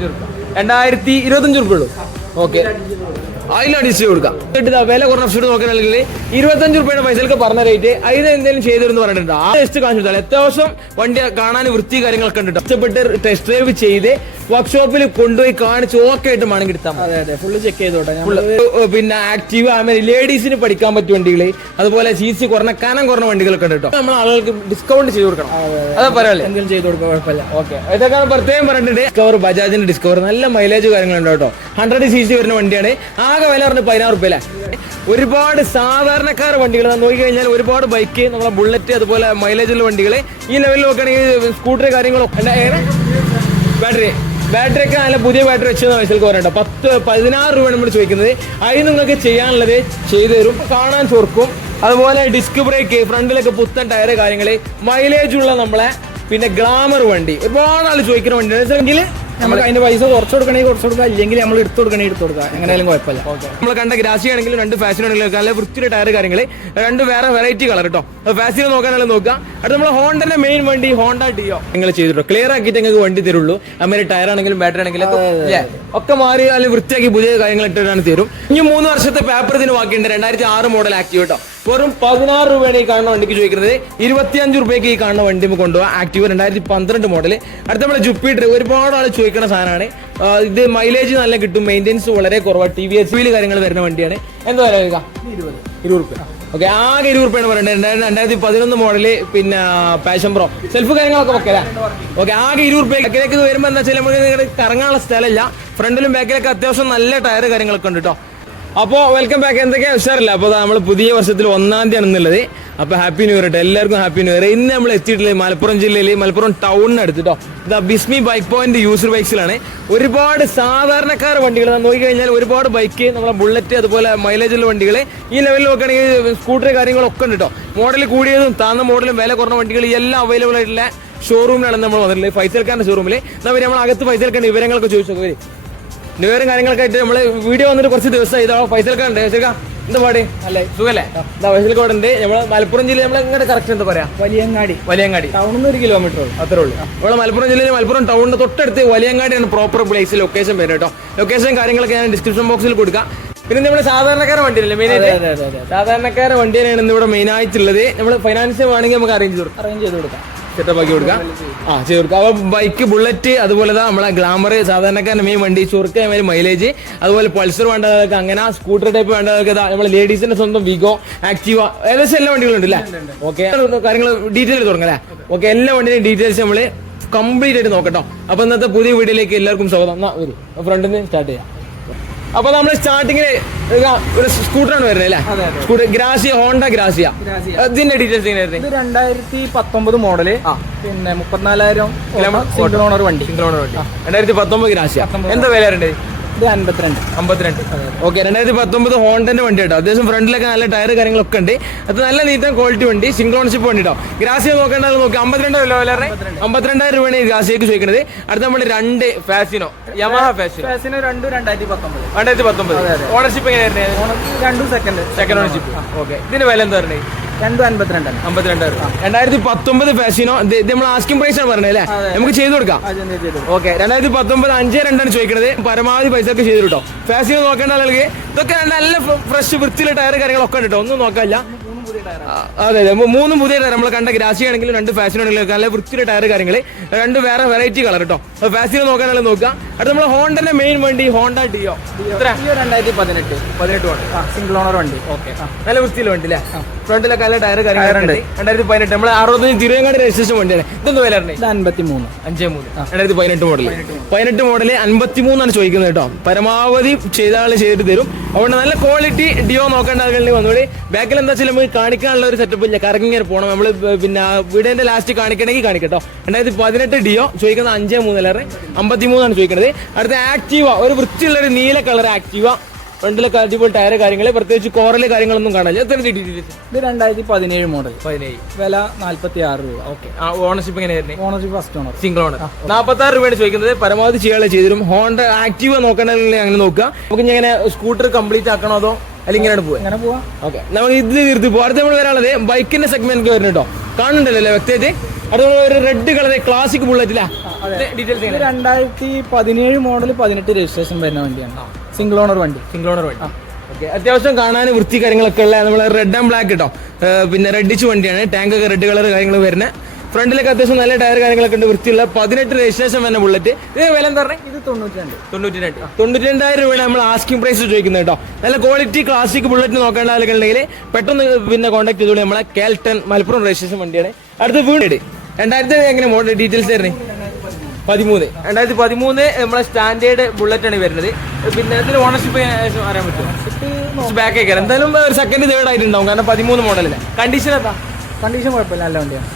2025 രൂപ ഉള്ളൂ. ഓക്കെ, അതിൽ അഡ്ജസ്റ്റ് ചെയ്ത് കൊടുക്കാം. വില കുറഞ്ഞ ഓപ്ഷൻ നോക്കുകയാണെങ്കിൽ 25 രൂപയുടെ പൈസക്ക് പറഞ്ഞ റേറ്റ് അതിന് എന്തെങ്കിലും ചെയ്തെന്ന് പറഞ്ഞിട്ടുണ്ട്. ആ ടെസ്റ്റ് കാണിച്ചു കൊടുത്താൽ അത്യാവശ്യം വണ്ടി കാണാൻ വൃത്തി കാര്യങ്ങളൊക്കെ ഉണ്ട്. ഇഷ്ടപ്പെട്ട് ടെസ്റ്റ് ഡ്രൈവ് ചെയ്ത് വർക്ക്ഷോപ്പിൽ കൊണ്ടുപോയി കാണിച്ച് ഓക്കെ ആയിട്ട് വേണമെങ്കിൽ എടുത്താൽ ഫുള്ള് ചെക്ക് ചെയ്തോട്ടെ. പിന്നെ ആക്റ്റീവ് ലേഡീസിന് പഠിക്കാൻ പറ്റിയ വണ്ടികൾ, അതുപോലെ CC കുറഞ്ഞ കനം കുറഞ്ഞ വണ്ടികളൊക്കെ ഉണ്ട് കേട്ടോ. നമ്മൾ ആളുകൾക്ക് ഡിസ്കൗണ്ട് ചെയ്ത് കൊടുക്കണം. അതാ പറയാല്ലേ, എന്തെങ്കിലും ചെയ്ത് കൊടുക്കാം, കുഴപ്പമില്ല. ഓക്കെ, ഇതൊക്കെ പ്രത്യേകം പറഞ്ഞിട്ടുണ്ട്. ഡിസ്കവർ, ബജാജിന്റെ ഡിസ്കവർ നല്ല മൈലേജ് കാര്യങ്ങളുണ്ട് കേട്ടോ. 100 cc വരുന്ന വണ്ടിയാണ്. ആകെ വില പറഞ്ഞ് 16 രൂപ. ഒരുപാട് സാധാരണക്കാർ വണ്ടികൾ നോക്കിക്കഴിഞ്ഞാൽ ഒരുപാട് ബൈക്ക്, നമ്മളെ ബുള്ളറ്റ്, അതുപോലെ മൈലേജുള്ള വണ്ടികൾ ഈ ലെവലിൽ നോക്കുകയാണെങ്കിൽ സ്കൂട്ടർ കാര്യങ്ങളൊക്കെ ബാറ്ററി ഒക്കെ നല്ല പുതിയ ബാറ്ററി വെച്ചെന്ന് പൈസക്ക് പറയട്ടോ. 16 രൂപയാണ് നമ്മൾ ചോദിക്കുന്നത്. അതിന് നിങ്ങൾക്ക് ചെയ്യാനുള്ളത് ചെയ്തു തരും. കാണാൻ ചൊർക്കും. അതുപോലെ ഡിസ്ക് ബ്രേക്ക്, ഫ്രണ്ടിലൊക്കെ പുത്തൻ ടയർ കാര്യങ്ങൾ, മൈലേജ് ഉള്ള നമ്മളെ പിന്നെ ഗ്ലാമർ വണ്ടി ഒരുപാട് ആൾ ചോദിക്കുന്ന വണ്ടിയാണ്. നമുക്ക് അതിന്റെ പൈസ കുറച്ച് കൊടുക്കണമെങ്കിൽ കുറച്ച് കൊടുക്കുക, ഇല്ലെങ്കിൽ നമ്മൾ എടുത്തു കൊടുക്കുക, എങ്ങനെയാലും കുഴപ്പമില്ല. നമ്മൾ കണ്ട ഗ്രാസി ആണെങ്കിലും 2 ഫാഷൻ ആണെങ്കിലും നല്ല വൃത്തിയുടെ ടയർ കാര്യങ്ങൾ, 2 വേറെ വെറൈറ്റി കളർ കേട്ടോ. ഫാഷൻ നോക്കാനുള്ള നോക്കുക. അടുത്ത നമ്മൾ ഹോണ്ടന്റെ മെയിൻ വണ്ടി ഹോണ്ട ഡിയോ നിങ്ങൾ ചെയ്തിട്ടോ. ക്ലിയർ ആക്കിയിട്ട് നിങ്ങൾക്ക് വണ്ടി തരുള്ളൂ. അമ്മേരെ ടയർ ആണെങ്കിലും ബാറ്ററി ആണെങ്കിലും ഒക്കെ മാറി അല്ലെങ്കിൽ വൃത്തിയാക്കി പുതിയ കാര്യങ്ങൾ ഇട്ടിട്ടാണ് തരും. ഇനി 3 വർഷത്തെ പേപ്പർ ഇതിന് ബാക്കിയുണ്ട്. 2006 മോഡൽ ആക്റ്റീവ് കേട്ടോ. വെറും 16 രൂപയാണ് ഈ കാണുന്ന വണ്ടിക്ക് ചോദിക്കുന്നത്. 25 രൂപയ്ക്ക് ഈ കാണുന്ന വണ്ടി കൊണ്ടുപോകാം. Active 2012 model. അടുത്ത നമ്മുടെ ജുപ്പിറ്റർ ഒരുപാട് ആൾ ചോദിക്കുന്ന സാധനമാണ്. ഇത് മൈലേജ് നല്ല കിട്ടും, മെയിൻ്റെനൻസ് വളരെ കുറവാണ്, TVS കാര്യങ്ങൾ വരുന്ന വണ്ടിയാണ്. എന്താ പറയുക, 20 രൂപ. ഓക്കെ, ആകെ 20 രൂപയാണ് പറയുന്നത്. 2011 മോഡല് പിന്നെ പാഷൻ പ്രോ സെൽഫ് കാര്യങ്ങളൊക്കെ വെക്കല്ലേ. ഓക്കെ, ആകെ 20 രൂപ. ബാക്കിലേക്ക് വരുമ്പോൾ എന്താ വെച്ചാൽ നമുക്ക് കറങ്ങാനുള്ള സ്ഥലമില്ല. ഫ്രണ്ടിലും ബാക്കിലൊക്കെ അത്യാവശ്യം നല്ല ടയർ കാര്യങ്ങളൊക്കെ ഉണ്ട് കേട്ടോ. അപ്പോൾ വെൽക്കം ബാക്ക്. എന്തൊക്കെയാ ഉഷാറില്ല. അപ്പോൾ നമ്മൾ പുതിയ വർഷത്തിൽ 1-ാം തീയതി ആണെന്നുള്ളത്. അപ്പോൾ ഹാപ്പി ന്യൂ ഇയർ കേട്ടോ, എല്ലാവർക്കും ഹാപ്പി ന്യൂ ഇയർ. ഇന്ന് നമ്മൾ എത്തിയിട്ടുള്ളത് മലപ്പുറം ജില്ലയിൽ മലപ്പുറം ടൗണിന് അടുത്തിട്ടോ. ഇതാ ബിസ്മി ബൈക്ക് പോയിന്റ് യൂസർ ബൈക്സിലാണ്. ഒരുപാട് സാധാരണക്കാർ വണ്ടികൾ നോക്കിക്കഴിഞ്ഞാൽ ഒരുപാട് ബൈക്ക്, നമ്മളെ ബുള്ളറ്റ്, അതുപോലെ മൈലേജുള്ള വണ്ടികൾ ഈ ലെവലിൽ നോക്കുകയാണെങ്കിൽ സ്കൂട്ടർ കാര്യങ്ങളൊക്കെ ഉണ്ട് കേട്ടോ. മോഡൽ കൂടിയതും താന്ന മോഡലും വില കുറഞ്ഞ വണ്ടികൾ എല്ലാം അവൈലബിൾ ആയിട്ടുള്ള ഷോറൂമിലാണ് നമ്മൾ വന്നിട്ടുള്ളത്. ഫൈസൽ ഖാന്റെ ഷോറൂമിൽ. എന്നാൽ നമ്മൾ അകത്ത് ഫൈസൽ ഖാന്റെ വിവരങ്ങളൊക്കെ ചോദിച്ചു നോക്കി. ന്യൂയറും കാര്യങ്ങളൊക്കെ ആയിട്ട് നമ്മൾ വീഡിയോ വന്നിട്ട് കുറച്ച് ദിവസമായി. ഇതാ ഫൈസൽ ഖാൻ ഉണ്ട്. ഫൈസൽ ഖാൻ എന്താ പാട്, അല്ലേ, സുഖല്ലേ? ഫൈസൽ ഖാൻ ഉണ്ട്. നമ്മള് മലപ്പുറം ജില്ലയിൽ നമ്മൾ എങ്ങനെ കറക്റ്റ് എന്താ പറയാ, വലിയങ്ങാടി ടൗണിൽ നിന്ന് 1 കിലോമീറ്റർ അത്രേ ഉള്ളൂ. നമ്മളെ മലപ്പുറം ജില്ലയിൽ മലപ്പുറം ടൗണിന്റെ തൊട്ടടുത്ത് വലിയങ്ങാടിയാണ് പ്രോപ്പർ പ്ലേസ്, ലൊക്കേഷൻ പേര് കേട്ടോ. ലൊക്കേഷൻ കാര്യങ്ങളൊക്കെ ഞാൻ ഡിസ്ക്രിപ്ഷൻ ബോക്സിൽ കൊടുക്കാം. പിന്നെ നമ്മൾ സാധാരണക്കാരെ വണ്ടിയല്ലേ മെയിനായിട്ട്, സാധാരണക്കാരെ വണ്ടിയാണ് ഇന്ന് ഇവിടെ മെയിൻ ആയിട്ടുള്ളത്. നമ്മൾ ഫൈനാൻസ് വേണമെങ്കിൽ നമുക്ക് അറേഞ്ച് ചെയ്ത് കൊടുക്കാം, സെറ്റപ്പ് ആക്കി കൊടുക്കാം. ചെയ്ത് കൊടുക്കാം. അപ്പോൾ ബൈക്ക്, ബുള്ളറ്റ്, അതുപോലെ നമ്മളെ ഗ്ലാമർ, സാധാരണക്കാരൻ്റെ മെയിൻ വണ്ടി, ചുരുക്ക മൈലേജ്, അതുപോലെ പൾസർ വേണ്ടവർക്ക് അങ്ങനെ, സ്കൂട്ടർ ടൈപ്പ് വേണ്ടവർക്ക് നമ്മളെ ലേഡീസിന്റെ സ്വന്തം വിഗോ, ആക്റ്റീവ, ഏകദേശം എല്ലാ വണ്ടികളുണ്ട് അല്ലേ. ഓക്കെ, കാര്യങ്ങൾ ഡീറ്റെയിൽ തുടങ്ങാം. ഓക്കെ, എല്ലാ വണ്ടിയുടെയും ഡീറ്റെയിൽസ് നമ്മൾ കംപ്ലീറ്റ് ആയിട്ട് നോക്കട്ടോ. അപ്പോൾ ഇന്നത്തെ പുതിയ വീഡിയോയിലേക്ക് എല്ലാവർക്കും സ്വാഗതം. ഫ്രണ്ടിൽ നിന്ന് സ്റ്റാർട്ട് ചെയ്യാം. അപ്പൊ നമ്മൾ സ്റ്റാർട്ടിങ്ങില് ഒരു സ്കൂട്ടറാണ് വരുന്നത് അല്ലേ? Scooter Grazia, Honda Grazia. ഇതിന്റെ ഡീറ്റെയിൽസ് എങ്ങനെയായിരുന്നു? 2019 മോഡല്, പിന്നെ 34,000 സിംഗിൾ ഓണർ വണ്ടി. 2019 ഗ്രാസിയ. എന്താ വില വരണ്ടേ? 52. ഓക്കെ, 2019 ഹോണ്ടന്റെ വണ്ടി കേട്ടോ. അത്യാവശ്യം ഫ്രണ്ടിലൊക്കെ നല്ല ടയർ കാര്യങ്ങളൊക്കെ ഉണ്ട്. അത് നല്ല നീറ്റൻ ക്വാളിറ്റി വണ്ടി, സിംഗിൾ ഓണർഷിപ്പ് വണ്ടി കേട്ടോ. ഗ്രാസിയ നോക്കേണ്ടത് നോക്കി 52 വില 52,000 രൂപയാണ് ഈ ഗ്രാസിയക്ക് ചോദിക്കുന്നത്. അടുത്ത നമ്മൾ 2 ഫാസിനോ, യമഹ ഫാസിനോ 2019 ഓണർഷിപ്പ് എങ്ങനെയായിരുന്നു? 2 സെക്കൻഡ് ഓണർഷിപ്പ്. ഓക്കെ, ഇതിന്റെ വില എന്താ പറഞ്ഞത്? 52,000. 2019 ഫാസിനോ. ഇത് നമ്മൾ ആസ്കിംഗ് പ്രൈസ് ആണ് പറഞ്ഞത് അല്ലേ? നമുക്ക് ചെയ്ത് കൊടുക്കാം. ഓക്കെ, 2019 5.2 ചോദിക്കുന്നത്. പരമാവധി പൈസ ഒക്കെ ചെയ്തു കേട്ടോ. ഫാസിനോ നോക്കേണ്ട ആളുകൾക്ക് ഇതൊക്കെ നല്ല ഫ്രഷ് വൃത്തിയിലെ ടയർ കാര്യങ്ങളൊക്കെ ഉണ്ട് കേട്ടോ. ഒന്നും നോക്കാനില്ല. അതെ, 3 പുതിയ ടയർ. നമ്മൾ കണ്ട ഗ്രാസി ആണെങ്കിലും 2 ഫാഷൻ ആണെങ്കിലും നല്ല വൃത്തിയുടെ ടയർ കാര്യങ്ങൾ, 2 വേറെ വെറൈറ്റി കളർ കേട്ടോ. ഫാസിനോ നോക്കാനുള്ള നോക്കുക. അടുത്ത നമ്മൾ ഹോണ്ടന്റെ മെയിൻ വണ്ടി ഹോണ്ട ഡിയോ. 2018 സിംഗിൾ ഓണർ വണ്ടി. ഓക്കെ, നല്ല വൃത്തിയിലെ വണ്ടി അല്ലേ? ഫ്രണ്ടിലൊക്കെ നല്ല ടയർ കാര്യങ്ങളുണ്ട്. 2018 നമ്മൾ 65 തിരുവങ്ങാടി രജിസ്ട്രേഷൻ വണ്ടിയാണ്. ഇതൊന്നും വില 53 2018 മോഡൽ. 18 മോഡല് 53 ചോദിക്കുന്നത് കേട്ടോ. പരമാവധി ചെയ്ത ആള് ചെയ്തിട്ട് തരും. അതുകൊണ്ട് നല്ല ക്വാളിറ്റി ഡിയോ നോക്കേണ്ട ആളുകളിൽ വന്നോളി. ബാക്കിൽ എന്താ വെച്ചാൽ നമുക്ക് കാണിക്കാനുള്ള ഒരു സെറ്റപ്പ് ഇല്ല, കറങ്ങിങ്ങനെ പോകണം. നമ്മൾ പിന്നെ വീടിന്റെ ലാസ്റ്റ് കാണിക്കണമെങ്കിൽ കാണിക്കട്ടോ. 2018 ഡിയോ ചോദിക്കുന്നത് 5.3 53 ചോദിക്കുന്നത്. അടുത്ത ആക്റ്റീവ, ഒരു വൃത്തിയുള്ള ഒരു നീല കളർ ആക്റ്റീവ. ഫ്രണ്ടിലൊക്കെ അടിപൊളി ടയർ കാര്യങ്ങള്, പ്രത്യേകിച്ച് കോറല് കാര്യങ്ങളൊന്നും കാണില്ല. എത്ര ഡീറ്റെയിൽസ്? ഇത് 2017 മോഡൽ, 17 വില 46 രൂപ. ഓക്കെ, ഓണർഷിപ്പ് എങ്ങനെയായിരുന്നു? Ownership first owner, single owner. 46 രൂപയാണ് ചോദിക്കുന്നത്. പരമാവധി ചെയ്യാനുള്ള ചെയ്തിരും. ഹോണ്ട ആക്റ്റീവ നോക്കണമെങ്കിൽ അങ്ങനെ നോക്കുക. നമുക്ക് ഇങ്ങനെ സ്കൂട്ടർ കംപ്ലീറ്റ് ആക്കണോ അതോ അല്ലെങ്കിൽ ഇങ്ങനെ പോവാം? ഓക്കെ, നമുക്ക് ഇത് തീർത്ത് പോകാം. അടുത്ത നമ്മൾ വരാനുള്ളത് ബൈക്കിന്റെ സെഗ്മെന്റ് വരുന്നത് കേട്ടോ. കാണുന്നുണ്ടല്ലോ വ്യക്തമായിട്ട്. അതുപോലെ ഒരു റെഡ് കളർ ക്ലാസിക് ബുള്ളറ്റിലാ ഡീറ്റെയിൽസ് 2017 മോഡൽ 18 രജിസ്ട്രേഷൻ വരുന്ന വണ്ടിയാണ്. സിംഗിൾ ഓണർ വണ്ടി. ഓക്കെ, അത്യാവശ്യം കാണാൻ വൃത്തി കാര്യങ്ങളൊക്കെ ഉള്ള നമ്മളെ റെഡ് ആൻഡ് ബ്ലാക്ക് കേട്ടോ. പിന്നെ റെഡിച്ച് വണ്ടിയാണ്, ടാങ്ക് ഒക്കെ റെഡ് കളർ കാര്യങ്ങൾ വരുന്ന. ഫ്രണ്ടിലൊക്കെ അത്യാവശ്യം നല്ല ടയർ കാര്യങ്ങളൊക്കെ ഉണ്ട്, വൃത്തിയുള്ള 18 രജിസ്ട്രേഷൻ വരുന്ന ബുള്ളറ്റ്. ഇത് വില എന്താ പറഞ്ഞത്? ഇത് 92. 92,000 രൂപയാണ് നമ്മൾ ആസ്കിംഗ് പ്രൈസ് ചോദിക്കുന്നത് കേട്ടോ. നല്ല ക്വാളിറ്റി ക്ലാസിക് ബുള്ളറ്റ് നോക്കേണ്ട ആളുകളുണ്ടെങ്കിൽ പെട്ടെന്ന് പിന്നെ കോൺടാക്ട് ചെയ്തോളൂ. നമ്മളെ KL10 മലപ്പുറം രജിസ്ട്രേഷൻ വണ്ടിയാണ്. അടുത്ത വീട് 2000 എങ്ങനെ മോഡൽ ഡീറ്റെയിൽസ് തരണേ? 2013 നമ്മളെ സ്റ്റാൻഡേർഡ് ബുള്ളറ്റ് ആണ് വരുന്നത്. പിന്നെ ഇതിന് ഓണർഷിപ്പ് അറിയാൻ പറ്റുമോ? ബാക്ക് ആയിക്കാരം എന്തായാലും ഒരു സെക്കൻഡ് തേർഡ് ആയിട്ടുണ്ടാവും, കാരണം 13 മോഡലല്ലേ. കണ്ടീഷൻ എന്താ? കണ്ടീഷൻ കുഴപ്പമില്ല, നല്ല വണ്ടിയാണ്.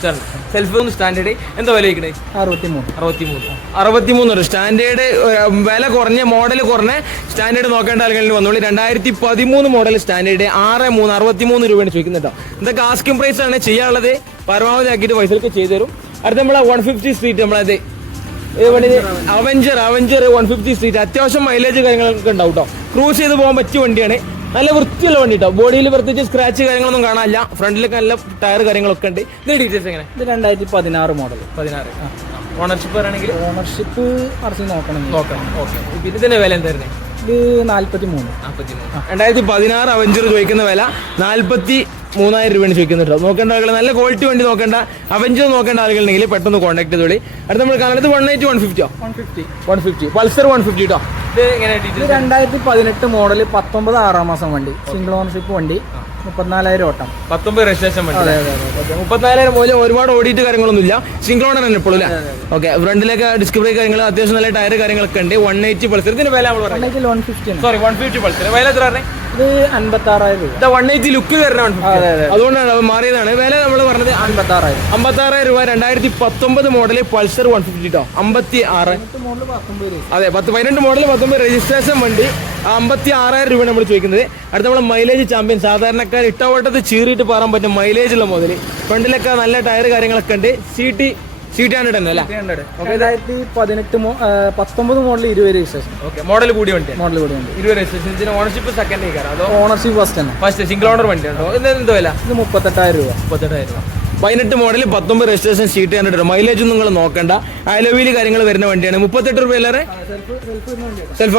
സെൽഫ് സ്റ്റാൻഡേർഡ് എന്താ വില വയ്ക്കണേ? 63 സ്റ്റാൻഡേർഡ് വില കുറഞ്ഞ മോഡൽ കുറഞ്ഞ സ്റ്റാൻഡേർഡ് നോക്കേണ്ട ആളുകളിൽ വന്നോളൂ. 2013 മോഡൽ സ്റ്റാൻഡേർഡ് 63 രൂപയാണ് ചോദിക്കുന്നത് കേട്ടോ. ഇതൊക്കെ ആസ്കിംഗ് പ്രൈസ് ആണ്, ചെയ്യാനുള്ളത് പരമാവധി ആക്കിയിട്ട് പൈസയൊക്കെ ചെയ്തു തരും. അടുത്ത നമ്മളെ 150 സ്ട്രീറ്റ് നമ്മളത് അവഞ്ചർ 150 സ്ട്രീറ്റ് അത്യാവശ്യം മൈലേജ് കാര്യങ്ങളൊക്കെ ഉണ്ടാവും കേട്ടോ. ക്രൂസ് ചെയ്ത് പോകാൻ പറ്റിയ വണ്ടിയാണ്, നല്ല വൃത്തിയുള്ള വണ്ടി കേട്ടോ. ബോഡിയിൽ പ്രത്യേകിച്ച് സ്ക്രാച്ച് കാര്യങ്ങളൊന്നും കാണാനില്ല, ഫ്രണ്ടിലൊക്കെ നല്ല ടയർ കാര്യങ്ങളൊക്കെ ഉണ്ട്. ഇതിന്റെ ഡീറ്റെയിൽസ് എങ്ങനെ? ഇത് 2016 മോഡൽ. ഓണർഷിപ്പ് പറയുകയാണെങ്കിൽ ഓണർഷിപ്പ് നോക്കണം. ഓക്കെ, ഇതിന്റെ വില എന്തായിരുന്നു? ഇത് 43. 2016 അവഞ്ചർ ചോദിക്കുന്ന വില 43,000 രൂപയാണ് ചോദിക്കുന്നത് കേട്ടോ. നോക്കേണ്ട ആളുകൾ നല്ല ക്വാളിറ്റി വണ്ടി നോക്കേണ്ട, അവഞ്ചർ നോക്കേണ്ട ആളുകളുണ്ടെങ്കിൽ പെട്ടെന്ന് കോൺടാക്ട് ചെയ്തോളി. അടുത്ത നമ്മൾ കാണുന്നത് 180 150 പൾസർ 150 കേട്ടോ. ഇത് എങ്ങനെ? 2018 മോഡൽ 19 6 മാസം വണ്ടി, സിംഗിൾ ഓണർഷിപ്പ് വണ്ടി, 34,000 ഓട്ടം, 19 രജിസ്ട്രേഷൻ വണ്ടി. 34,000 മൂല്യം ഒരുപാട് ഓടിയിട്ട് കാര്യങ്ങളൊന്നുമില്ല, സിംഗിൾ ഓണർ തന്നെ ഇപ്പോഴും. ഓക്കെ, ഫ്രണ്ടിലേക്ക് ഡിസ്ക് ബ്രേക്ക് കാര്യങ്ങൾ അത്യാവശ്യം നല്ല ടയർ കാര്യങ്ങളൊക്കെ ഉണ്ട്. 180 പൾസർ. ഇതിന്റെ വില നമ്മൾ 150 പൾസർ. വില എത്ര? ഇത് 56,000 രൂപ. 180 ലുക്ക് വരണം, അതുകൊണ്ടാണ് മാറിയതാണ്. വില നമ്മൾ പറഞ്ഞത് 56,000 രൂപ. 2019 മോഡൽ പൾസർ 150 കേട്ടോ. 56. അതെ, 18 മോഡൽ 19 രജിസ്ട്രേഷൻ വണ്ടി 56,000 രൂപ നമ്മൾ ചോദിക്കുന്നത്. അടുത്ത നമ്മൾ മൈലേജ് ചാമ്പ്യൻ, സാധാരണക്കാർ ഇട്ടവട്ടത്ത് ചീറിയിട്ട് പറയാൻ പറ്റും മൈലേജ് ഉള്ള മുതൽ. ഫ്രണ്ടിലൊക്കെ നല്ല ടയർ കാര്യങ്ങളൊക്കെ ഉണ്ട്. CT100 തന്നെ അല്ലേ? 2019 മോഡൽ 20 രജിസ്ട്രേഷൻ. മോഡൽ കൂടിയ വണ്ടി. 20 രജിസ്ട്രേഷൻ. ഇതിന് ഓണർഷിപ്പ് സെക്കൻഡ് ആയിക്കാരം അതോ ഓണർഷിപ്പ് ഫസ്റ്റ് സിംഗിൾ ഓണർ വണ്ടി ഉണ്ടോ? എന്തോ വില? ഇത് 38,000 രൂപ. 18 മോഡൽ 19 രജിസ്ട്രേഷൻ CT100. മൈലേജ് നിങ്ങൾ നോക്കണ്ട, അയലവീല് കാര്യങ്ങൾ വരുന്ന വണ്ടിയാണ്. 38 രൂപ അല്ലേ? സെൽഫ്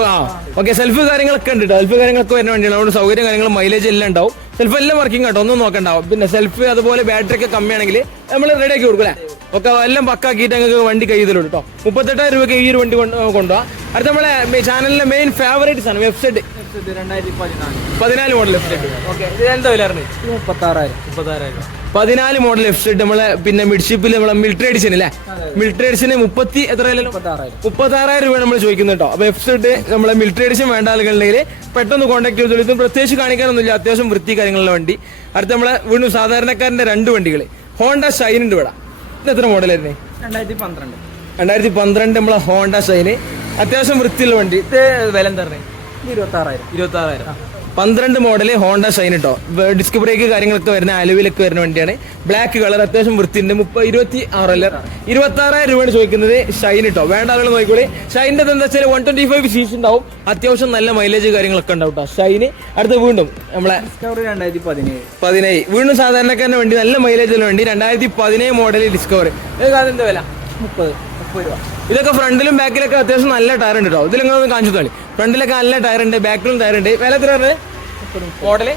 ഓക്കെ, സെൽഫ് കാര്യങ്ങളൊക്കെ ഉണ്ട് കേട്ടോ. സെൽഫ് കാര്യങ്ങളൊക്കെ വരുന്ന വണ്ടിയാണ്, അതുകൊണ്ട് സൗകര്യം കാര്യങ്ങൾ മൈലേജ് എല്ലാം ഉണ്ടാവും. സെൽഫ് എല്ലാം വർക്കിംഗ് കേട്ടോ, ഒന്നും നോക്കണ്ടാവും. പിന്നെ സെൽഫ് അതുപോലെ ബാറ്ററി ഒക്കെ കമ്മിയാണെങ്കിൽ നമ്മൾ റെഡി ആക്കി കൊടുക്കും അല്ലേ? ഒക്കെ എല്ലാം പക്കാക്കിയിട്ട് ഞങ്ങൾക്ക് വണ്ടി കയ്യിലുള്ളൂ കേട്ടോ. 38,000 രൂപയ്ക്ക് ഈ ഒരു വണ്ടി കൊണ്ടുപോകാം. അടുത്ത നമ്മളെ ചാനലിലെ മെയിൻ ഫേവറേറ്റ്സ് ആണ് വെബ്സൈറ്റ്. 14 model website. ഓക്കെ, ഇത് എന്താ വില? 36,000. 14 മോഡൽ വെബ്സൈറ്റ് നമ്മളെ പിന്നെ മിഡ്ഷിപ്പിൽ നമ്മളെ മിലിറ്ററി എഡിഷൻ അല്ലേ? മിലിറ്ററി എഡിഷന് 36,000 രൂപ നമ്മൾ ചോദിക്കുന്നത് കേട്ടോ. അപ്പൊ വെബ്സൈറ്റ് നമ്മളെ മിലിറ്ററി എഡിഷൻ വേണ്ട ആളുകളുണ്ടെങ്കിൽ പെട്ടെന്ന് കോൺടാക്ട് ചെയ്തോളൂ. ഇത് പ്രത്യേകിച്ച് കാണിക്കാനൊന്നുമില്ല, അത്യാവശ്യം വൃത്തി കാര്യങ്ങളുള്ള വണ്ടി. അടുത്ത നമ്മളെ വീണ്ടും സാധാരണക്കാരന്റെ 2 വണ്ടികൾ ഹോണ്ട ഷൈൻ ഉണ്ട് ഇവിടെ. ഇത് എത്ര മോഡലായിരുന്നേ? 2012 നമ്മളെ ഹോണ്ട ഷൈന് അത്യാവശ്യം വൃത്തിയുള്ള വണ്ടി. ഇത് വില എന്താ പറഞ്ഞത്? 26,000. 12 മോഡല് ഹോണ്ട ഷൈൻ കേട്ടോ. ഡിസ്ക് ബ്രേക്ക് കാര്യങ്ങളൊക്കെ വരുന്ന അലുവിലൊക്കെ വരുന്ന വണ്ടിയാണ്. ബ്ലാക്ക് കളർ അത്യാവശ്യം വൃത്തിയുണ്ട്. 26,000 രൂപയാണ് ചോദിക്കുന്നത് ഷൈൻ കേട്ടോ. വേണ്ട ആളുകൾ നോക്കിക്കോളി. ഷൈൻ്റെ എന്താ വെച്ചാൽ 125 cc ഉണ്ടാവും, അത്യാവശ്യം നല്ല മൈലേജ് കാര്യങ്ങളൊക്കെ ഉണ്ടാവും കേട്ടോ ഷൈന്. അടുത്ത് വീണ്ടും നമ്മളെ 2017 വീണ്ടും സാധാരണക്കാരൻ്റെ വണ്ടി, നല്ല മൈലേജ് ഉള്ള വണ്ടി. 2017 മോഡൽ ഡിസ്കവർ. എന്താ വില? 30 രൂപ. ഇതൊക്കെ ഫ്രണ്ടിലും ബാക്കിലൊക്കെ അത്യാവശ്യം നല്ല ടയർ ഉണ്ട് കേട്ടോ. ഇതിൽ നിങ്ങളൊന്ന് കാണിച്ചു തോളി. ഫ്രണ്ടിലൊക്കെ നല്ല ടയർ ഉണ്ട്, ബാക്കിലും ടയർ ഉണ്ട്. വില എത്ര മോഡല്?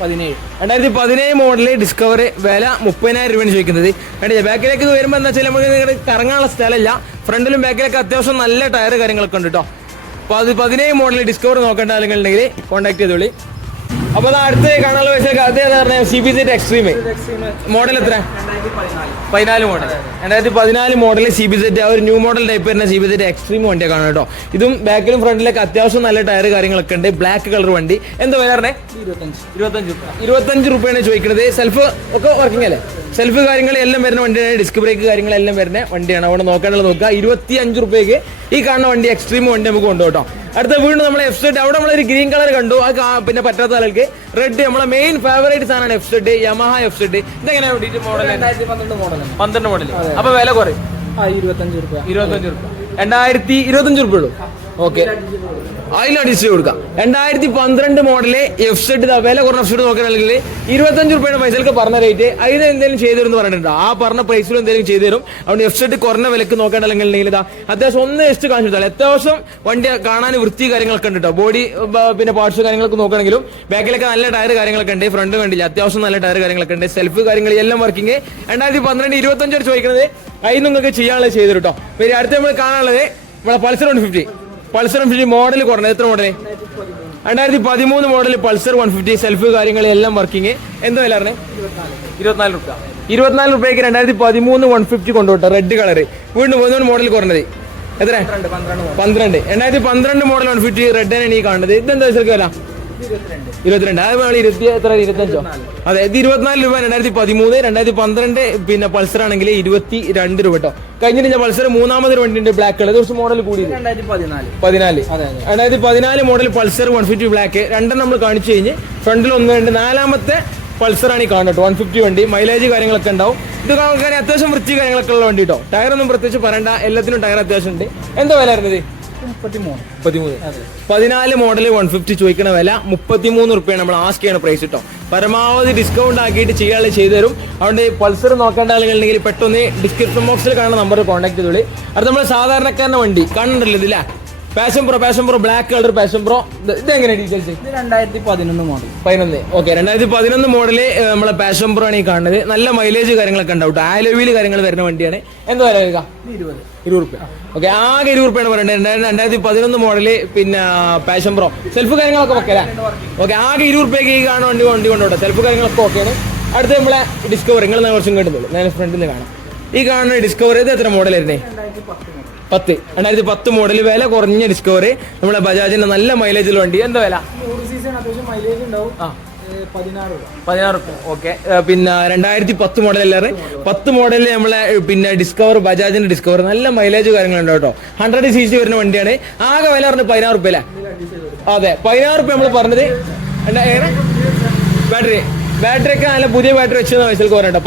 2017 model discover. വില 30,000 രൂപയാണ് ചോദിക്കുന്നത്. കണ്ടില്ലേ, ബാക്കിലേക്ക് വരുമ്പോൾ എന്താ വെച്ചാൽ നമുക്ക് കറങ്ങാനുള്ള സ്ഥലമില്ല. ഫ്രണ്ടിലും ബാക്കിലൊക്കെ അത്യാവശ്യം നല്ല ടയർ കാര്യങ്ങളൊക്കെ ഉണ്ട് കേട്ടോ. 17 മോഡൽ ഡിസ്കവർ നോക്കേണ്ട ആളുകളുണ്ടെങ്കിൽ കോൺടാക്ട് ചെയ്തോളി. അപ്പൊ അടുത്ത് കാണാനുള്ള പൈസ CBZ എക്സ്ട്രീം മോഡൽ എത്ര? 14 മോഡൽ. 2014 മോഡൽ CBZ, ഒരു ന്യൂ മോഡൽ ടൈപ്പ് വരുന്ന CBZ എക്സ്ട്രീം വണ്ടിയാണ് കാണാം കേട്ടോ. ഇതും ബാക്കിലും ഫ്രണ്ടിലൊക്കെ അത്യാവശ്യം നല്ല ടയർ കാര്യങ്ങളൊക്കെ ഉണ്ട്. ബ്ലാക്ക് കളർ വണ്ടി. എന്താ വില പറഞ്ഞേ? 25 രൂപയാണ് ചോദിക്കുന്നത്. സെൽഫ് ഒക്കെ വർക്കിംഗ് അല്ലേ? സെൽഫ് കാര്യങ്ങൾ എല്ലാം വരുന്ന വണ്ടിയാണ്. ഡിസ്ക് ബ്രേക്ക് കാര്യങ്ങളെല്ലാം വരുന്ന വണ്ടിയാണ്. അവിടെ നോക്കാനുള്ളത് നോക്കുക. 25 രൂപയ്ക്ക് ഈ കാണുന്ന വണ്ടി എക്സ്ട്രീം വണ്ടി നമുക്ക് കൊണ്ടുപോട്ടോ. അടുത്ത വീണ്ടും നമ്മളെ F-Z. അവിടെ നമ്മളൊരു ഗ്രീൻ കളർ കണ്ടു, അത് പിന്നെ പറ്റാത്ത ആൾക്ക് റെഡ്. നമ്മളെ മെയിൻ ഫേവറേറ്റ് സാധനമാണ് F-Z, യമഹ F-Z. ഇതെങ്ങനെയാണ് മോഡൽ? 12 മോഡൽ. അപ്പൊ വില കുറയും. 25 രൂപ. 2025 രൂപ ഉള്ളൂ. ഓക്കെ, അതിൽ അഡ്ജസ്റ്റ് ചെയ്ത് കൊടുക്കാം. 2012 മോഡല് F-Z വില കുറഞ്ഞ F-Z നോക്കുകയാണെങ്കിൽ 25 രൂപയുടെ പൈസക്ക് പറഞ്ഞ റേറ്റ് അതിന് എന്തെങ്കിലും ചെയ്തു തരും എന്ന് പറഞ്ഞിട്ടുണ്ട്. ആ പറഞ്ഞ പ്രൈസിലും എന്തെങ്കിലും ചെയ്തു തരും. അതുകൊണ്ട് F-Z കുറഞ്ഞ വിലക്ക് നോക്കേണ്ടല്ലെങ്കിൽ ഇതാ അത്യാവശ്യം ഒന്ന് ജസ്റ്റ് കാണിച്ചു കൊടുത്താൽ അത്യാവശ്യം വണ്ടി കാണാൻ വൃത്തി കാര്യങ്ങളൊക്കെ ഉണ്ട് കേട്ടോ. ബോഡി പിന്നെ പാർട്സ് കാര്യങ്ങളൊക്കെ നോക്കുകയാണെങ്കിലും ബാക്കിലൊക്കെ നല്ല ടയർ കാര്യങ്ങളൊക്കെ ഉണ്ട്. ഫ്രണ്ട് കണ്ടില്ല, അത്യാവശ്യം നല്ല ടയർ കാര്യങ്ങളൊക്കെ ഉണ്ട്. സെൽഫ് കാര്യങ്ങൾ എല്ലാം വർക്കിംഗ്. 2012 25 ചോദിക്കുന്നത് അതിന് നിങ്ങൾക്ക് ചെയ്യാനുള്ളത് ചെയ്തു കേട്ടോ. പിന്നെ അടുത്ത് നമ്മൾ കാണാനുള്ളത് നമ്മളെ പൾസർ 150. പൾസർ 150 മോഡൽ കുറഞ്ഞത്. എത്ര മോഡല്? 2013 മോഡൽ പൾസർ 150 സെൽഫ് കാര്യങ്ങൾ എല്ലാം വർക്കിംഗ്. എന്താ വില പറഞ്ഞേ? 24 രൂപ. 24 രൂപയ്ക്ക് 2013 150 കൊണ്ടുപോട്ടെ. റെഡ് കളർ വീണ്ടും 1 മോഡൽ കുറഞ്ഞത്. എത്ര? 12. 2012 മോഡൽ 150 റെഡ് ആണ് ഈ കാണുന്നത്. ഇതെന്താ വില? 22. അത് 25. അതെ, ഇത് 24 രൂപ. 2013 2012 പിന്നെ പൾസർ ആണെങ്കിൽ 22 രൂപ കേട്ടോ. കഴിഞ്ഞിട്ട് ഞാൻ പൾസർ മൂന്നാമതൊരു വണ്ടി ഉണ്ട് ബ്ലാക്ക് കളർ. കുറച്ച് മോഡൽ കൂടി 2014 മോഡൽ പൾസർ 150 ബ്ലാക്ക്. രണ്ടെണ്ണം നമ്മൾ കാണിച്ചു കഴിഞ്ഞ് ഫ്രണ്ടിൽ ഒന്ന് ഉണ്ട്. നാലാമത്തെ പൾസറാണ് ഈ കാണുന്നത് 150 വണ്ടി. മൈലേജ് കാര്യങ്ങളൊക്കെ ഉണ്ടാവും. ഇത് കാണാൻ അത്യാവശ്യം വൃത്തി കാര്യങ്ങളൊക്കെ ഉള്ള വണ്ടി കേട്ടോ. ടയർ ഒന്നും പ്രത്യേകിച്ച് പറയണ്ട, എല്ലാത്തിനും ടയർ അത്യാവശ്യം ഉണ്ട്. എന്താ വില വരുന്നത്? 13. 14 മോഡൽ 150 ചോദിക്കുന്ന വില 33 റുപ്യാണ് നമ്മൾ ആസ്ക് ചെയ്യണ പ്രൈസ് കേട്ടോ. പരമാവധി ഡിസ്കൗണ്ട് ആക്കിയിട്ട് ചെയ്യാൻ ചെയ്തു തരും. അതുകൊണ്ട് പൾസർ നോക്കേണ്ട ആളുകളുണ്ടെങ്കിൽ പെട്ടെന്ന് ഡിസ്ക്രിപ്ഷൻ ബോക്സിൽ കാണുന്ന നമ്പർ കോൺടാക്ട് ചെയ്തോളി. അത് നമ്മൾ സാധാരണക്കാരൻ്റെ വണ്ടി കാണുന്നുണ്ടല്ലോ ഇതില്ല, passion pro black colour passion pro. ഇത് എങ്ങനെ ഡീറ്റെയിൽസ്? 2011 മോഡൽ. 11. ഓക്കെ, 2011 മോഡല് നമ്മളെ പാഷൻ പ്രോ ആണ് ഈ കാണുന്നത്. നല്ല മൈലേജ് കാര്യങ്ങളൊക്കെ ഉണ്ടാവും. ആലോവീൽ കാര്യങ്ങൾ വരുന്ന വണ്ടിയാണ്. എന്താ വില വരിക? 20 രൂപ. ഓക്കെ, ആകെ 20 രൂപയാണ് പറയുന്നത്. 2011 മോഡല് പിന്നെ പാഷൻ പ്രോ സെൽഫ് കാര്യങ്ങളൊക്കെ വെക്കല്ലേ. ഓക്കെ, ആകെ 20 രൂപയ്ക്ക് ഈ കാണുന്ന വണ്ടി കൊണ്ടോട്ടെ. സെൽഫ് കാര്യങ്ങളൊക്കെ ഓക്കെയാണ്. അടുത്ത് നമ്മളെ ഡിസ്കവർ നിങ്ങൾ കുറച്ചും കേട്ടുള്ളൂ. ഞാൻ ഫ്രണ്ടിൽ നിന്ന് കാണാം. ഈ കാണുന്ന ഡിസ്കവർ ഇത് എത്ര മോഡലായിരുന്നേ? 10. 2010 മോഡൽ വില കുറഞ്ഞ ഡിസ്കവറി നമ്മളെ ബജാജിന്റെ നല്ല മൈലേജുള്ള വണ്ടി. എന്താ വില? 16 രൂപ. ഓക്കെ, പിന്നെ 2010 മോഡൽ എല്ലാവരും 10 മോഡലിൽ നമ്മളെ പിന്നെ ഡിസ്കവർ ബജാജിന്റെ ഡിസ്കവർ നല്ല മൈലേജ് കാര്യങ്ങളുണ്ട് കേട്ടോ. 100 cc വരുന്ന വണ്ടിയാണ്. ആകെ വില പറഞ്ഞത് 16 രൂപ അല്ലേ? അതെ, 16 രൂപ നമ്മൾ പറഞ്ഞത്. ബാറ്ററി ഒക്കെ നല്ല പുതിയ ബാറ്ററി വെച്ചെന്ന പൈസക്ക് പറയട്ടോ.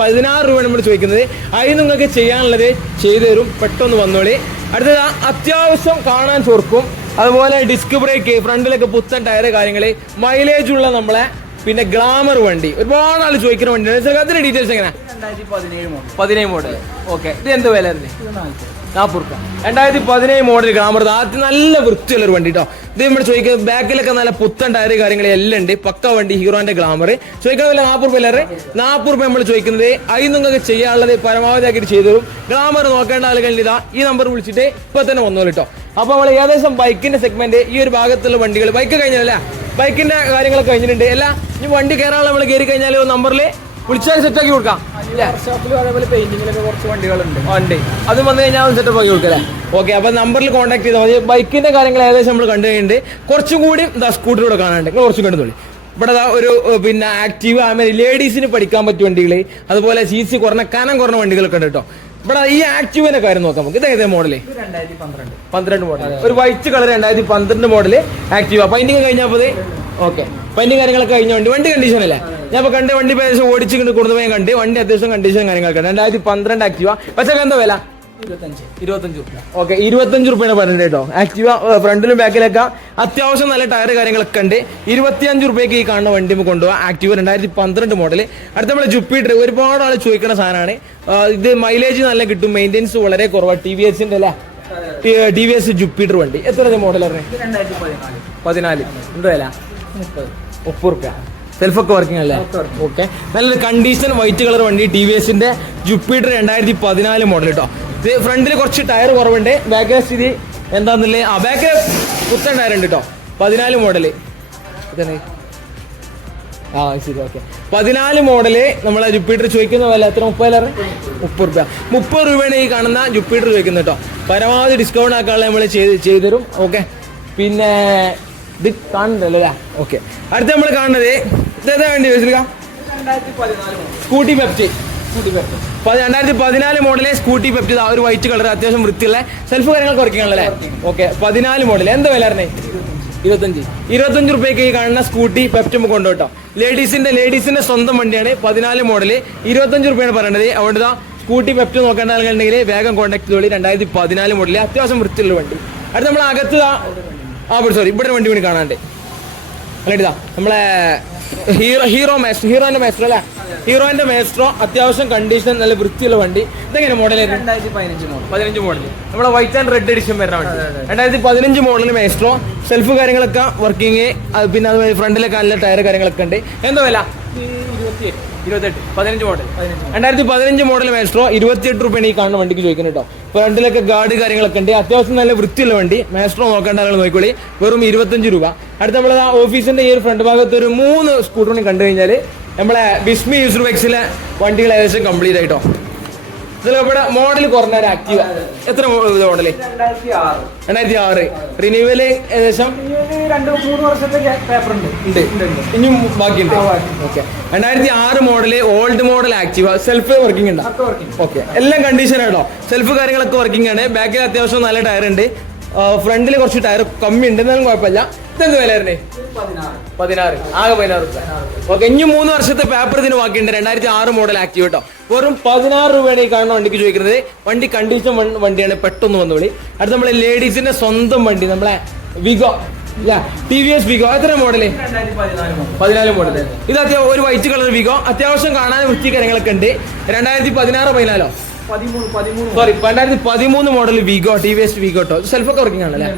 16 രൂപ നമ്മൾ ചോദിക്കുന്നത്. അതിന് നിങ്ങൾക്ക് ചെയ്യാനുള്ളത് ചെയ്തു തരും. പെട്ടെന്ന് വന്നോളി. അടുത്തത് അത്യാവശ്യം കാണാൻ ചൊറുക്കും. അതുപോലെ ഡിസ്ക് ബ്രേക്ക്, ഫ്രണ്ടിലൊക്കെ പുത്തൻ ടയർ കാര്യങ്ങൾ, മൈലേജ് ഉള്ള നമ്മളെ പിന്നെ ഗ്ലാമർ വണ്ടി. ഒരുപാട് ആൾ ചോദിക്കുന്ന വണ്ടിയാണ്. അതിന്റെ ഡീറ്റെയിൽസ് എങ്ങനെ? 2017 മോഡൽ. ഓക്കെ, ഇത് എന്ത് വില? 40 രൂപ. 2017 മോഡൽ ഗ്ലാമർ. ആദ്യം നല്ല വൃത്തിയുള്ളൊരു വണ്ടി കേട്ടോ. ഇത് നമ്മൾ ചോദിക്കുന്നത് ബാക്കിലൊക്കെ നല്ല പുത്തൻ ടയർ കാര്യങ്ങൾ എല്ലാം ഉണ്ട്. പക്ക വണ്ടി, ഹീറോന്റെ ഗ്ലാമർ. ചോദിക്കാൻ വില 40 രൂപ അല്ലേ? 40 രൂപ നമ്മൾ ചോദിക്കുന്നത്. അതിൽ നിങ്ങൾക്ക് ചെയ്യാനുള്ളത് പരമാവധി ആക്കിയിട്ട് ചെയ്തു തരും. ഗ്ലാമർ നോക്കേണ്ട ആളുകളിൽ ഇതാ ഈ നമ്പർ വിളിച്ചിട്ട് ഇപ്പൊ തന്നെ വന്നോളൂ കേട്ടോ. അപ്പൊ നമ്മൾ ഏകദേശം ബൈക്കിന്റെ സെഗ്മെന്റ് ഈ ഒരു ഭാഗത്തുള്ള വണ്ടികൾ ബൈക്ക് കഴിഞ്ഞല്ലേ, ബൈക്കിന്റെ കാര്യങ്ങളൊക്കെ കഴിഞ്ഞിട്ടുണ്ട്. അല്ല, ഈ വണ്ടി കയറാനുള്ള നമ്മൾ കയറി കഴിഞ്ഞാൽ നമ്പറിൽ വിളിച്ചാൽ സെറ്റാക്കി കൊടുക്കാം. അതേപോലെ പെയിന്റിങ്ങിലൊക്കെ കുറച്ച് വണ്ടികളുണ്ട്. വണ്ടി അത് വന്നു കഴിഞ്ഞാൽ സെറ്റപ്പ് ആക്കി കൊടുക്കല്ലേ. ഓക്കെ, അപ്പൊ നമ്പറിൽ കോൺടാക്ട് ചെയ്താൽ മതി. ബൈക്കിന്റെ കാര്യങ്ങൾ ഏകദേശം നമ്മൾ കണ്ടു കഴിഞ്ഞിട്ട് കുറച്ചും കൂടി സ്കൂട്ടറിലൂടെ കാണാനുണ്ട്. നിങ്ങൾ കുറച്ചും കണ്ടുള്ളൂ. ഇവിടെ ഒരു പിന്നെ ആക്റ്റീവ് ആമേ ലേഡീസിന് പഠിക്കാൻ പറ്റിയ വണ്ടികൾ, അതുപോലെ CC കുറഞ്ഞ കനം കുറഞ്ഞ വണ്ടികളൊക്കെ ഉണ്ട് കേട്ടോ. ഇവിടെ ഈ ആക്റ്റീവിന്റെ കാര്യം നോക്കാം നമുക്ക്. ഇതേതേ മോഡല്? 2012 മോഡൽ. ഒരു white colour 2012 model Activa. Painting കഴിഞ്ഞപ്പോൾ ഓക്കെ, പെയിന്റിങ് കാര്യങ്ങളൊക്കെ കഴിഞ്ഞ വണ്ടി കണ്ടീഷൻ അല്ലേ? ഞാൻ ഇപ്പൊ കണ്ട് വണ്ടി ഏകദേശം ഓടിച്ച് കൊണ്ടുപോയി കണ്ട് വണ്ടി അത്യാവശ്യം കണ്ടീഷൻ കാര്യങ്ങളൊക്കെ. 2012 ആക്റ്റീവ. പക്ഷേ എന്താ വില? 25 രൂപ. ഓക്കെ, 25 രൂപയാണ് പറഞ്ഞത് കേട്ടോ. ആക്റ്റീവ ഫ്രണ്ടിലും ബാക്കിലൊക്കെ അത്യാവശ്യം നല്ല ടയർ കാര്യങ്ങളൊക്കെ ഉണ്ട്. 25 രൂപയ്ക്ക് ഈ കാണുന്ന വണ്ടി കൊണ്ടുപോകാം. Activa 2012 model. അടുത്ത നമ്മളെ ജുപ്പിറ്റർ. ഒരുപാട് ആൾ ചോദിക്കുന്ന സാധനമാണ്. ഇത് മൈലേജ് നല്ല കിട്ടും, മെയിൻ്റെനൻസ് വളരെ കുറവാണ്. TVSന്റെ അല്ലേ? TVS ജുപ്പിറ്റർ വണ്ടി. എത്ര മോഡൽ? 14. എന്താ വില? 30 രൂപ. സെൽഫൊക്കെ വർക്കിംഗ് അല്ലേ? ഓക്കെ, നല്ലൊരു കണ്ടീഷൻ വൈറ്റ് കളർ വണ്ടി. TVSന്റെ ജുപ്പിറ്റർ 2014 മോഡൽ കേട്ടോ. ഇത് ഫ്രണ്ടിൽ കുറച്ച് ടയർ കുറവുണ്ട്. ബാക്കിലെ സ്ഥിതി എന്താന്നില്ലേ? ബാക്കിൽ പുത്തൻ ടയർ ഉണ്ട് കേട്ടോ. 14 മോഡല്. ശരി, ഓക്കെ. 14 മോഡല് നമ്മളെ ജുപ്പിറ്റർ ചോദിക്കുന്ന വില എത്ര? 30 രൂപ. 30 രൂപയാണ് ഈ കാണുന്ന ജുപ്പിറ്റർ ചോദിക്കുന്നത് കേട്ടോ. പരമാവധി ഡിസ്കൗണ്ട് ആക്കാനുള്ള നമ്മൾ ചെയ്തു തരും. ഓക്കെ, പിന്നെ ഇത് കാണുന്നുണ്ടല്ലോ അല്ലേ? ഓക്കെ, അടുത്ത നമ്മൾ കാണുന്നത് ഇതേതാ വേണ്ടി ചോദിച്ചിരിക്കാം? Scooty Pep. 2014 model Scooty Pep. ആ ഒരു വൈറ്റ് കളർ അത്യാവശ്യം വൃത്തിയുള്ള സെൽഫ് കാര്യങ്ങൾ കുറയ്ക്കാണല്ലേ? Okay, 14 model. എന്താ വില? 25 രൂപയ്ക്ക് ഈ കാണുന്ന സ്കൂട്ടി പെപ്റ്റ് കൊണ്ടുപോട്ടോ. ലേഡീസിന്റെ സ്വന്തം വണ്ടിയാണ്. 14 മോഡല് 25 രൂപയാണ് പറയേണ്ടത്. അതുകൊണ്ട് സ്കൂട്ടി പെപ്റ്റ് നോക്കേണ്ട ആളുകളുണ്ടെങ്കിൽ വേഗം കോൺടാക്ട് ചെയ്തോളി. 2014 മോഡല് അത്യാവശ്യം വൃത്തിയുള്ള വണ്ടി. അടുത്ത നമ്മൾ അകത്ത് സോറി ഇവിടെ വണ്ടി വേണ്ടി കാണാണ്ട് അല്ലേട്ടാ നമ്മളെ ഹീറോന്റെ മേസ്ട്രോ അല്ലേ? ഹീറോന്റെ മേസ്ട്രോ അത്യാവശ്യം കണ്ടീഷൻ നല്ല വൃത്തിയുള്ള വണ്ടി. ഇതെങ്ങനെ മോഡൽ 2015 മോഡൽ നമ്മളെ വൈറ്റ് ആൻഡ് റെഡ് എഡിഷൻ വരുന്ന വണ്ടി. 2015 മോഡൽ മേസ്ട്രോ. സെൽഫ് കാര്യങ്ങളൊക്കെ വർക്കിംഗ്, പിന്നെ അതുപോലെ ഫ്രണ്ടിലൊക്കെ നല്ല ടയർ കാര്യങ്ങളൊക്കെ ഉണ്ട്. എന്താ വില? 15 മോഡൽ 2015 മോഡൽ മേസ്ട്രോ 28 രൂപയാണ് ഈ കാണുന്ന വണ്ടിക്ക് ചോദിക്കുന്നത് കേട്ടോ. ഫ്രണ്ടിലൊക്കെ ഗാർഡ് കാര്യങ്ങളൊക്കെ ഉണ്ട്. അത്യാവശ്യം നല്ല വൃത്തിയുള്ള വണ്ടി. മേസ്ട്രോ നോക്കേണ്ട ആളുകൾ നോക്കിക്കോളി. വെറും 25 രൂപ. അടുത്ത നമ്മളെ ഓഫീസിന്റെ ഈ ഒരു ഫ്രണ്ട് ഭാഗത്ത് ഒരു 3 സ്കൂട്ടറിന് കണ്ടു കഴിഞ്ഞാൽ നമ്മളെ ബിസ്മി യൂസർ വെക്സിലെ വണ്ടികൾ ഏകദേശം കംപ്ലീറ്റ് ആയിട്ടോ. ഇതിലിവിടെ മോഡൽ കുറഞ്ഞ ഒരു ആക്റ്റീവ. എത്ര മോഡല്? 2006. റിന്യൂവല് ഏകദേശം 2-3 വർഷത്തെ പേപ്പർ ഉണ്ട്. ഇനിയും ബാക്കിയുണ്ട്. Okay. 2006 model old model Activa. Self working ഉണ്ടോ? ഓക്കെ. എല്ലാം കണ്ടീഷൻ ആണോ? സെൽഫ് കാര്യങ്ങളൊക്കെ വർക്കിംഗ് ആണ്. ബാക്കിൽ അത്യാവശ്യം നല്ല ടയർ ഉണ്ട്. ഫ്രണ്ടിൽ കുറച്ച് ടയർ കമ്മി ഉണ്ട്, എന്നാലും കുഴപ്പമില്ല. ഇതെന്ത് വില വരുന്നേ? 16. ആകെ 16 രൂപ. ഓക്കെ. ഇനി 3 വർഷത്തെ പേപ്പർ ഇതിന് ബാക്കിയുണ്ട്. 2006 മോഡൽ ആക്റ്റീവ് കേട്ടോ. വെറും 16 രൂപയാണ് ഈ കാണുന്ന വണ്ടിക്ക് ചോദിക്കുന്നത്. വണ്ടി കണ്ടീഷൻ വണ്ടിയാണ്, പെട്ടെന്ന് വന്നോളി. അടുത്ത നമ്മളെ ലേഡീസിന്റെ സ്വന്തം വണ്ടി നമ്മളെ വിഗോ ഇല്ല, TVS വിഗോ. എത്ര മോഡല്? 14 മോഡല്. ഇത് അത്യാവശ്യം ഒരു വൈറ്റ് കളർ വിഗോ. അത്യാവശ്യം കാണാൻ വൃത്തി കാര്യങ്ങളൊക്കെ ഉണ്ട്. 2016-14 സോറി 2013 മോഡൽ വിഗോ, TVS വിഗോ കേട്ടോ. സെൽഫൊക്കെ വർക്കിംഗ് ആണല്ലേ?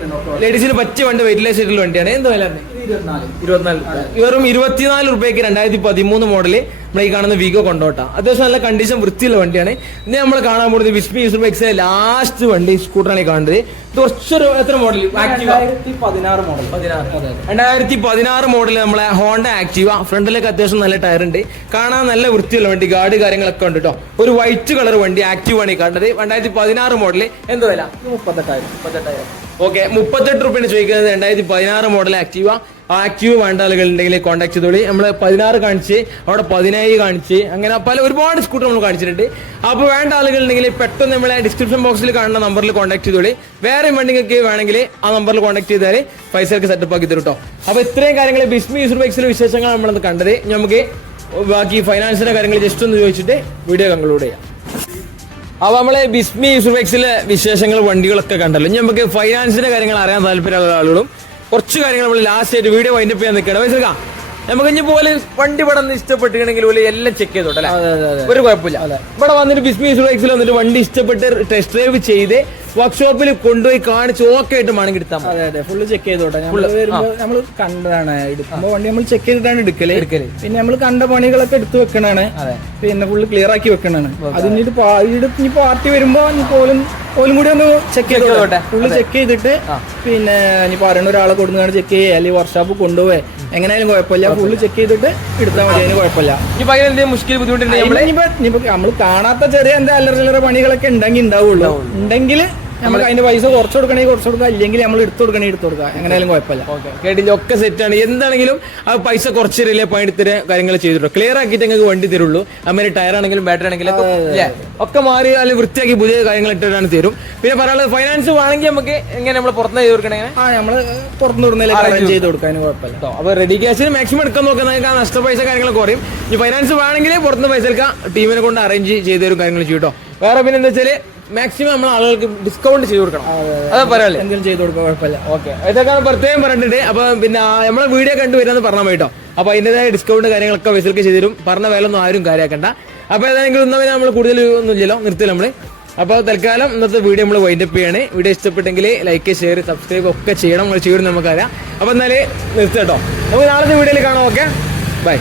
ലേഡീസിന് പറ്റിയ വണ്ടി, വെയിറ്റ്ലെസ് ആയിട്ടുള്ള വണ്ടിയാണ്. എന്ത് വില? 24. വെറും 24 രൂപയ്ക്ക് 2013 മോഡല് നമ്മൾ ഈ കാണുന്ന വിഗോ കൊണ്ടോട്ടാ. അത്യാവശ്യം നല്ല കണ്ടീഷൻ വൃത്തിയുള്ള വണ്ടിയാണ്. ഇനി നമ്മൾ കാണാൻ പോകുന്നത് വിസ്മി യൂസർ ബൈക്സിലെ ലാസ്റ്റ് വണ്ടി സ്കൂട്ടറാണ് ഈ കാണുന്നത്. ഇത് കുറച്ചൊരു എത്ര മോഡൽ? 2016 മോഡൽ നമ്മളെ ഹോണ്ട ആക്റ്റീവ. ഫ്രണ്ടിലൊക്കെ അത്യാവശ്യം നല്ല ടയർ ഉണ്ട്. കാണാൻ നല്ല വൃത്തിയുള്ള വണ്ടി, ഗാർഡ് കാര്യങ്ങളൊക്കെ ഉണ്ട് കേട്ടോ. ഒരു വൈറ്റ് കളർ വണ്ടി ആക്റ്റീവ് ആണ് ഈ കാണുന്നത്. 2016 മോഡല്. എന്ത് വില? 38. ഓക്കെ. 38 രൂപയാണ് ചോദിക്കുന്നത്. 2016 മോഡൽ ആക്റ്റീവ. ആക്റ്റീവ് വേണ്ട ആളുകൾ ഉണ്ടെങ്കിൽ കോൺടാക്ട് ചെയ്തോളി. നമ്മൾ 16 കാണിച്ച്, അവിടെ 17 കാണിച്ച്, അങ്ങനെ ഒരുപാട് സ്കൂട്ടർ നമ്മൾ കാണിച്ചിട്ടുണ്ട്. അപ്പോൾ വേണ്ട ആളുകൾ ഉണ്ടെങ്കിൽ പെട്ടെന്ന് നമ്മളെ ഡിസ്ക്രിപ്ഷൻ ബോക്സിൽ കാണുന്ന നമ്പറിൽ കോൺടാക്ട് ചെയ്തോളി. വേറെ വണ്ടികൾക്ക് വേണമെങ്കിൽ ആ നമ്പറിൽ കോൺടാക്ട് ചെയ്താൽ പൈസയൊക്കെ സെറ്റപ്പ് ആക്കി തരും കേട്ടോ. അപ്പോൾ ഇത്രയും കാര്യങ്ങൾ ബിസ്മി യൂസർ ബൈക്സിലെ വിശേഷങ്ങൾ നമ്മളത് കണ്ടത്. നമുക്ക് ബാക്കി ഫൈനാൻസിന്റെ കാര്യങ്ങൾ ജസ്റ്റ് ഒന്ന് ചോദിച്ചിട്ട് വീഡിയോ കൺക്ലൂഡ് ചെയ്യാം. അപ്പോൾ നമ്മളെ ബിസ്മി യൂസർ ബൈക്സിലെ വിശേഷങ്ങൾ വണ്ടികളൊക്കെ കണ്ടല്ലോ. ഇനി നമുക്ക് ഫൈനാൻസിന്റെ കാര്യങ്ങൾ അറിയാൻ താല്പര്യമുള്ള ആളുകളും കുറച്ച് കാര്യങ്ങൾ നമ്മൾ ലാസ്റ്റ് ആയിട്ട് വീഡിയോ വൈൻഡപ്പ് ചെയ്യാൻ നിൽക്കണം. മനസ്സിലാക്കാം. നമുക്ക് ഇനി പോലെ വണ്ടി ഇവിടെ നിന്ന് ഇഷ്ടപ്പെട്ടിട്ടുണ്ടെങ്കിൽ പോലെ എല്ലാം ചെക്ക് ചെയ്തോട്ടെ. ഒരു കുഴപ്പമില്ല. ഇവിടെ വന്നിട്ട് ബിസ്മി യൂസർ ബൈക്സിൽ വന്നിട്ട് വണ്ടി ഇഷ്ടപ്പെട്ട് ടെസ്റ്റ് ഡ്രൈവ് ചെയ്ത് വർക്ക്ഷോപ്പിൽ കൊണ്ടുപോയി കാണിച്ച് ഓക്കെ ആയിട്ട് വേണമെങ്കിൽ എടുത്താൽ മതി. അതെ, ഫുള്ള് ചെക്ക് ചെയ്തോട്ടെ. നമ്മൾ കണ്ടതാണ് എടുക്കുമ്പോൾ വണ്ടി നമ്മൾ ചെക്ക് ചെയ്തിട്ടാണ് എടുക്കല്. പിന്നെ നമ്മൾ കണ്ട പണികളൊക്കെ എടുത്തു വെക്കണാണ്. പിന്നെ ഫുള്ള് ക്ലിയർ ആക്കി വെക്കണാണ്. അത് ഇനി പാർട്ടി വരുമ്പോ ഓലും കൂടി ഒന്ന് ചെക്ക് ചെയ്തോട്ടെ. ഫുള്ള് ചെക്ക് ചെയ്തിട്ട് പിന്നെ ഇനി പറയുന്ന ഒരാളെ കൊടുക്കാണ് ചെക്ക് ചെയ്യുക, അല്ലെങ്കിൽ വർക്ക്ഷോപ്പ് കൊണ്ടുപോവേ, എങ്ങനെയായാലും കുഴപ്പമില്ല. ഫുള്ള് ചെക്ക് ചെയ്തിട്ട് എടുത്താൽ മതി, അതിന് കുഴപ്പമില്ല. നമ്മൾ കാണാത്ത ചെറിയ എന്താ അല്ലറ പണികളൊക്കെ ഉണ്ടെങ്കിൽ ഉണ്ടാവുള്ളൂ. ഉണ്ടെങ്കിൽ നമുക്ക് അതിന്റെ പൈസ കുറച്ച് കൊടുക്കണമെങ്കിൽ കുറച്ച് കൊടുക്കുക, അല്ലെങ്കിൽ നമ്മൾ എടുത്തു കൊടുക്കുക. എങ്ങനെയാലും കുഴപ്പമില്ല. കേട്ടില്ല, ഒക്കെ സെറ്റാണ്. എന്താണെങ്കിലും ആ പൈസ കുറച്ച് തരില്ലേ, പണിത്തര കാര്യങ്ങൾ ചെയ്തിട്ടോ. ക്ലിയർ ആക്കിയിട്ട് നിങ്ങൾക്ക് വണ്ടി തരുള്ളൂ. അമ്മേനെ ടയർ ആണെങ്കിലും ബാറ്ററി ആണെങ്കിലും ഒക്കെ മാറി അല്ലെങ്കിൽ വൃത്തിയാക്കി പുതിയ കാര്യങ്ങൾ ഇട്ടിട്ടാണ് തരും. പിന്നെ പറയാനുള്ളത് ഫൈനാൻസ് വേണമെങ്കിൽ നമുക്ക് എങ്ങനെ നമ്മൾ പുറത്തുനിന്ന് ചെയ്ത് കൊടുക്കണേ? നമ്മള് പുറത്തുനിന്ന് ചെയ്ത് കൊടുക്കാൻ കുഴപ്പമില്ല. അപ്പൊ റെഡി ക്യാഷിന് മാക്സിമം എടുക്കാൻ നോക്കുന്ന നഷ്ട പൈസ കാര്യങ്ങളൊക്കെ കുറയും. ഈ ഫൈനാൻസ് വേണമെങ്കിൽ പുറത്തുനിന്ന് പൈസ എടുക്കാം, ടീമിനെ കൊണ്ട് അറേഞ്ച് ചെയ്ത് തരും കാര്യങ്ങൾ ചെയ്യട്ടോ. വേറെ പിന്നെ എന്താ വെച്ചാല് മാക്സിമം നമ്മൾ ആളുകൾക്ക് ഡിസ്കൗണ്ട് ചെയ്ത് കൊടുക്കണം. അതാ പറയാല്ലേ, എന്തെങ്കിലും ചെയ്ത് കൊടുക്കാൻ കുഴപ്പമില്ല. ഓക്കെ, ഇതൊക്കെ പ്രത്യേകം പറഞ്ഞിട്ടുണ്ട്. അപ്പൊ പിന്നെ നമ്മളെ വീഡിയോ കണ്ടുവരാന്ന് പറഞ്ഞാൽ കേട്ടോ. അപ്പൊ അതിൻ്റെതായ ഡിസ്കൗണ്ട് കാര്യങ്ങളൊക്കെ വെസൽക്ക് ചെയ്ത് തരും. പറഞ്ഞ വില ഒന്നും ആരും കാര്യമാക്കണ്ട. അപ്പൊ ഏതാണെങ്കിലും ഒന്നും നമ്മൾ കൂടുതൽ ഒന്നും ഇല്ലല്ലോ, നിർത്തില്ല നമ്മള്. അപ്പോൾ തൽക്കാലം ഇന്നത്തെ വീഡിയോ നമ്മൾ വൈൻഡപ്പ് ചെയ്യാണ്. വീഡിയോ ഇഷ്ടപ്പെട്ടെങ്കിൽ ലൈക്ക്, ഷെയർ, സബ്സ്ക്രൈബ് ഒക്കെ ചെയ്യണം. നമ്മൾ ചെയ്യണം നമുക്കറിയാം. അപ്പോൾ എന്നാലേ നിർത്തട്ടോ. നമുക്ക് നാളത്തെ വീഡിയോയിൽ കാണാം. Okay, by.